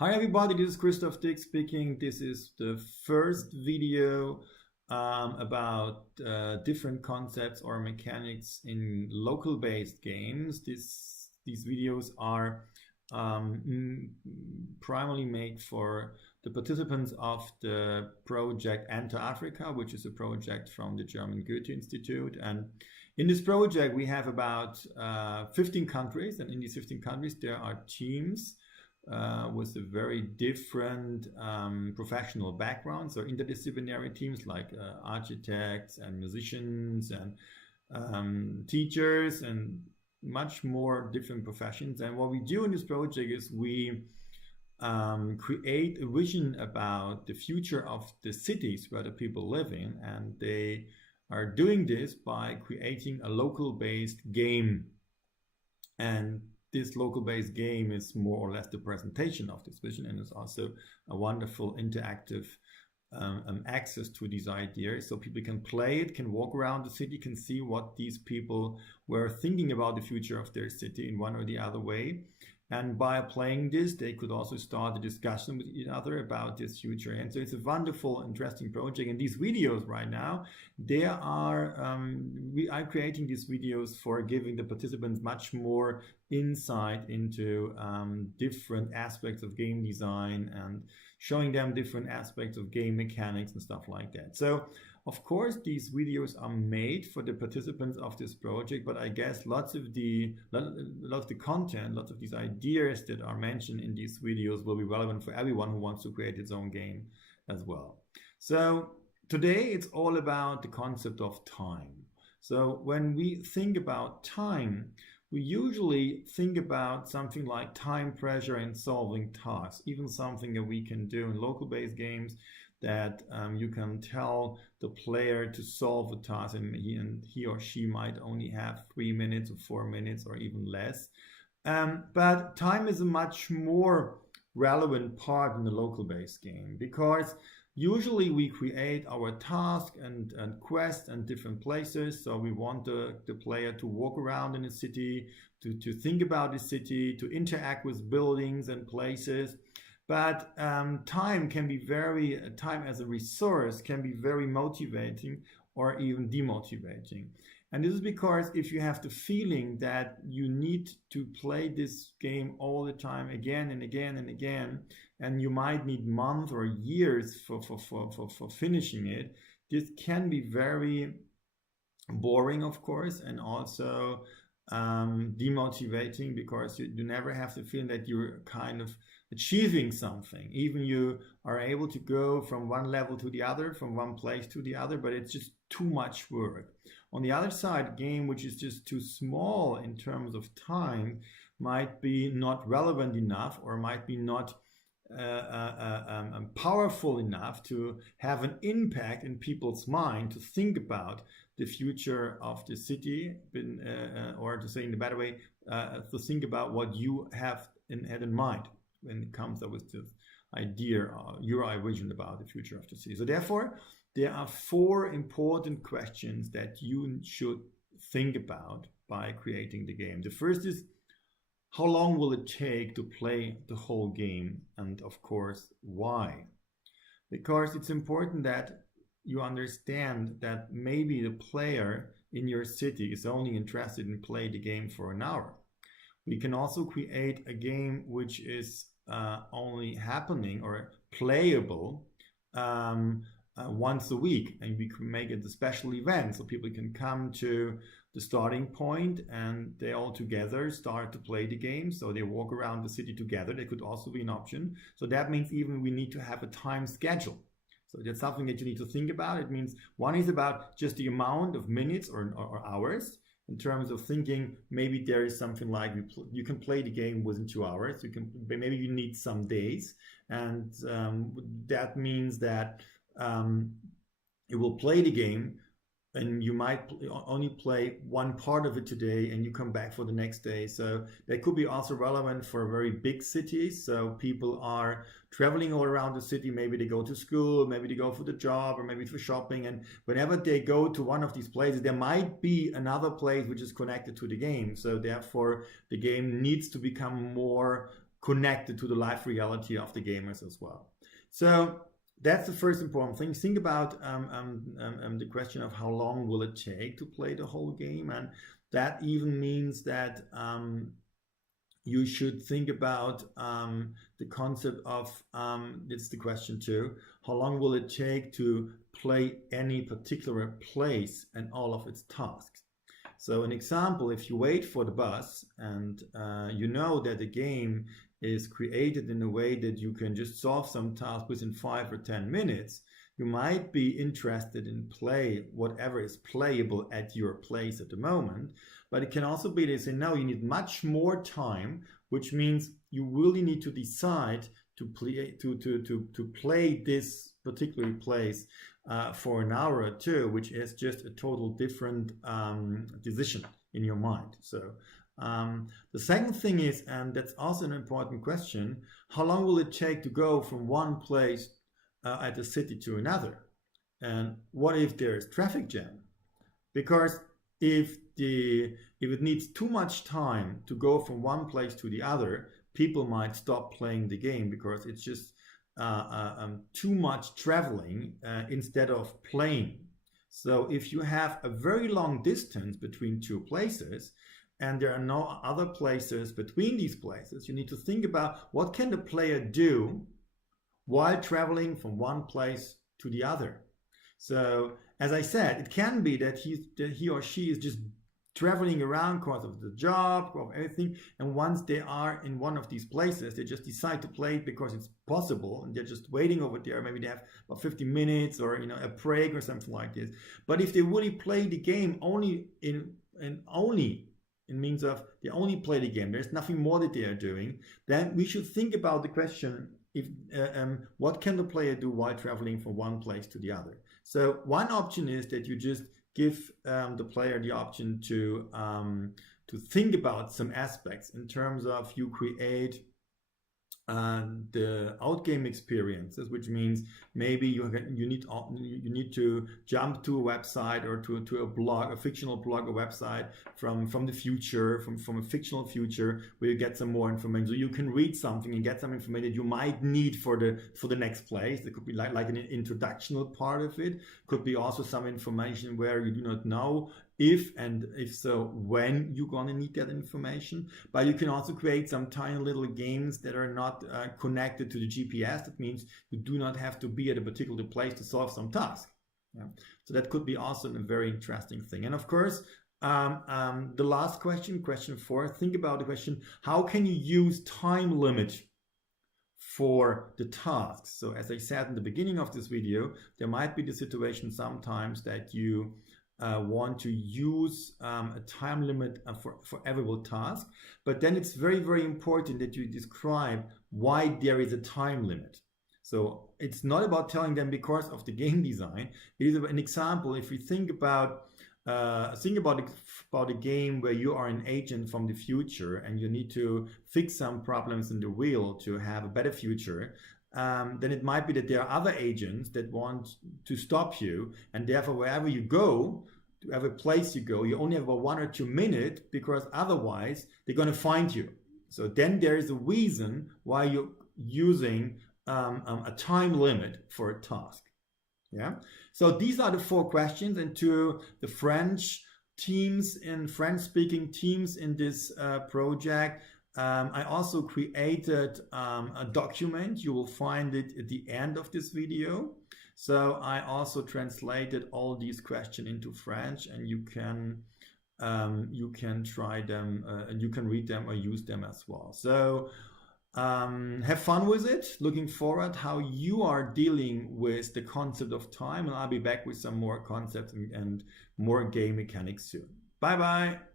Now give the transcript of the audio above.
Hi everybody, this is Christoph Dick speaking. This is the first video about different concepts or mechanics in local-based games. These videos are primarily made for the participants of the project Enter Africa, which is a project from the German Goethe Institute. And in this project, we have about 15 countries, and in these 15 countries, there are teams with a very different professional backgrounds, so interdisciplinary teams like architects and musicians and teachers and much more different professions. And what we do in this project is we create a vision about the future of the cities where the people live in, and they are doing this by creating a local based game. And this local based game is more or less the presentation of this vision, and it's also a wonderful interactive access to these ideas, so people can play it, can walk around the city, can see what these people were thinking about the future of their city in one or the other way. And by playing this, they could also start a discussion with each other about this future. And so it's a wonderful, interesting project. And these videos right now, they are, we are creating these videos for giving the participants much more insight into different aspects of game design and showing them different aspects of game mechanics and stuff like that. So of course, these videos are made for the participants of this project, but I guess lots of the content, lots of these ideas that are mentioned in these videos will be relevant for everyone who wants to create its own game as well. So today it's all about the concept of time. So when we think about time, we usually think about something like time pressure and solving tasks, even something that we can do in local-based games that you can tell the player to solve a task, and he or she might only have 3 minutes or 4 minutes or even less. But time is a much more relevant part in the local-based game, because usually we create our task and quest in different places. So we want the player to walk around in a city, to think about the city, to interact with buildings and places. But time as a resource can be very motivating or even demotivating. And this is because if you have the feeling that you need to play this game all the time again and again and again, and you might need months or years for finishing it, this can be very boring, of course, and also demotivating, because you never have the feeling that you're kind of achieving something. Even you are able to go from one level to the other, from one place to the other, but it's just too much work. On the other side, a game which is just too small in terms of time might be not relevant enough, or might be not powerful enough to have an impact in people's mind to think about the future of the city, or to say in a better way, to think about what you had in mind when it comes up with this idea, your vision about the future of the city. So therefore, there are 4 important questions that you should think about by creating the game. The first is, how long will it take to play the whole game? And of course, why? Because it's important that you understand that maybe the player in your city is only interested in playing the game for an hour. We can also create a game which is only happening or playable once a week, and we can make it a special event, so people can come to the starting point and they all together start to play the game. So they walk around the city together. That could also be an option. So that means even we need to have a time schedule. So that's something that you need to think about. It means one is about just the amount of minutes or hours, in terms of thinking maybe there is something like you can play the game within 2 hours. Maybe you need some days, and that means that you will play the game, and you might only play one part of it today, and you come back for the next day. So that could be also relevant for very big cities. So people are traveling all around the city. Maybe they go to school, maybe they go for the job, or maybe for shopping. And whenever they go to one of these places, there might be another place which is connected to the game. So therefore, the game needs to become more connected to the life reality of the gamers as well. So that's the first important thing. Think about the question of how long will it take to play the whole game, and that even means that you should think about the concept of, it's the question too, how long will it take to play any particular place and all of its tasks. So an example, if you wait for the bus and you know that the game is created in a way that you can just solve some task within 5 or 10 minutes, you might be interested in play whatever is playable at your place at the moment. But it can also be they say, no, you need much more time, which means you really need to decide to play this particular place for an hour or two, which is just a total different decision in your mind. So the second thing is, and that's also an important question, how long will it take to go from one place at the city to another? And what if there's traffic jam? Because if it needs too much time to go from one place to the other, people might stop playing the game because it's just too much traveling instead of playing. So if you have a very long distance between two places and there are no other places between these places, you need to think about what can the player do while traveling from one place to the other. So as I said, it can be that he or she is just traveling around because of the job, or everything, and once they are in one of these places, they just decide to play it because it's possible, and they're just waiting over there. Maybe they have about 50 minutes or a break or something like this. But if they really play the game it means of they only play the game, there's nothing more that they are doing, then we should think about the question, if what can the player do while traveling from one place to the other. So one option is that you just give the player the option to think about some aspects in terms of you create the outgame experiences, which means maybe you need to jump to a website or to a blog, a fictional blog, a website from the future, from a fictional future, where you get some more information. So you can read something and get some information that you might need for the next place. It could be like an introductional part of it. Could be also some information where you do not know if so when you're gonna need that information. But you can also create some tiny little games that are not connected to the GPS. That means you do not have to be at a particular place to solve some task. Yeah. So that could be also a very interesting thing. And of course, the last question 4, think about the question, how can you use time limit for the tasks? So as I said in the beginning of this video, there might be the situation sometimes that you want to use a time limit for every task, but then it's very, very important that you describe why there is a time limit. So it's not about telling them because of the game design. It is an example. If we think about a game where you are an agent from the future and you need to fix some problems in the wheel to have a better future, then it might be that there are other agents that want to stop you, and therefore wherever you go, to every place you go, you only have about 1 or 2 minutes, because otherwise they're going to find you. So then there is a reason why you're using a time limit for a task. Yeah. So these are the 4 questions, and to the French teams and French-speaking teams in this project, I also created a document. You will find it at the end of this video. So I also translated all these questions into French, and you can try them and you can read them or use them as well. So have fun with it. Looking forward how you are dealing with the concept of time, and I'll be back with some more concepts and more game mechanics soon. Bye bye.